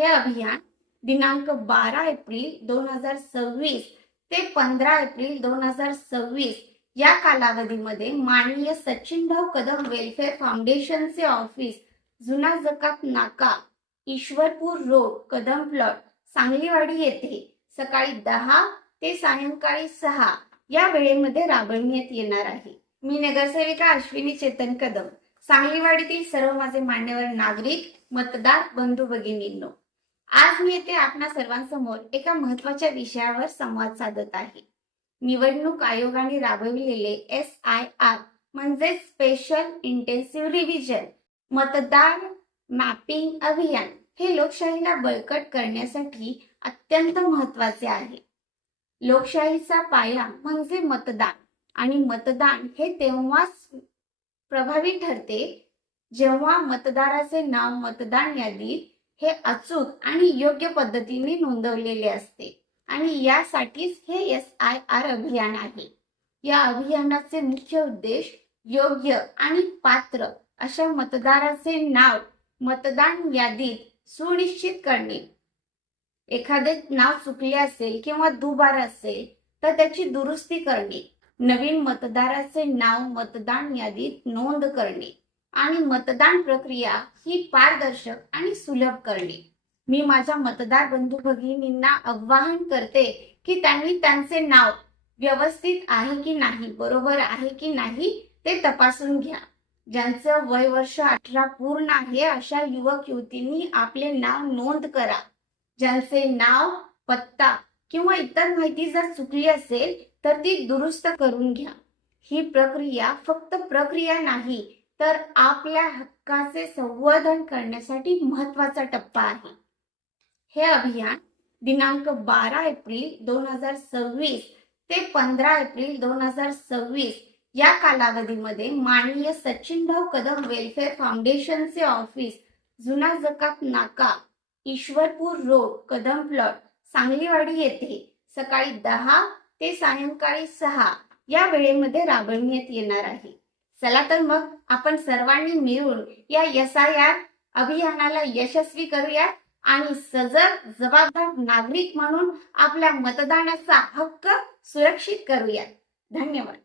हे अभियान दिनांक 12 एप्रिल 2026 ते 15 एप्रिल 2026 या कालावधीमध्ये माननीय सचिनभाऊ कदम वेलफेअर फाउंडेशनचे ऑफिस, जुना जकात नाका, ईश्वरपूर रोड, कदम प्लॉट, सांगलीवाडी येथे सकाळी 10 ते सायंकाळी 6 या वेळेमध्ये राबविण्यात येणार आहे। मी नगरसेविका अश्विनी चेतन कदम, सांगलीवाडीतील सर्व माझे मान्यवर नागरिक, मतदार बंधू भगिनींनो, आज मी येथे आपणा सर्वांसमोर एका महत्त्वाच्या विषयावर संवाद साधत आहे। निवडणूक आयोगाने राबविलेले SIR म्हणजे स्पेशल इंटेन्सिव्ह रिव्हिजन मतदार मॅपिंग अभियान हे लोकशाहीला बळकट करण्यासाठी अत्यंत महत्त्वाचे आहे। लोकशाहीचा पाया म्हणजे मतदान आणि मतदान हे तेव्हाच प्रभावी ठरते जेव्हा मतदाराचे नाव मतदान यादीत हे अचूक आणि योग्य पद्धतीने नोंदवलेले असते आणि यासाठीच हे SIR अभियान आहे। या अभियानाचे मुख्य उद्देश योग्य आणि पात्र अशा मतदाराचे नाव मतदान यादीत सुनिश्चित करणे। एखादे नाव चुकले असेल किंवा दुबार असेल तर त्याची दुरुस्ती करणे, नवीन मतदाराचे नाव मतदान यादीत नोंद करणे आणि मतदान प्रक्रिया ही पारदर्शक आणि सुलभ करणे। मी माझ्या मतदार बंधू भगिनींना आवाहन करते की त्यांनी त्यांचे नाव व्यवस्थित आहे की नाही, बरोबर आहे की नाही ते तपासून घ्या। ज्यांचं वय वर्ष 18 पूर्ण आहे अशा युवक युवतींनी आपले नाव नोंद करा। ज्यांचे नाव, पत्ता किंवा इतर माहिती जर चुकली असेल तर ती दुरुस्त करून घ्या। ही प्रक्रिया फक्त प्रक्रिया नाही तर आपल्या हक्काचे संवर्धन करण्यासाठी महत्त्वाचा टप्पा आहे। हे अभियान दिनांक 12 एप्रिल 2026 ते 15 एप्रिल 2026 या कालावधीमध्ये माननीय सचिनभाऊ कदम वेलफेअर फाउंडेशनचे ऑफिस, जुना जकात नाका, ईश्वरपूर रोड, कदम प्लॉट, सांगलीवाडी येथे सकाळी 10 ते सायंकाळी 6 या वेळेमध्ये राबविण्यात येणार आहे। चला तर मग आपण सर्वांनी मिळून या SIR अभियानाला यशस्वी करूया आणि सजग जबाबदार नागरिक म्हणून आपल्या मतदानाचा हक्क सुरक्षित करूया। धन्यवाद।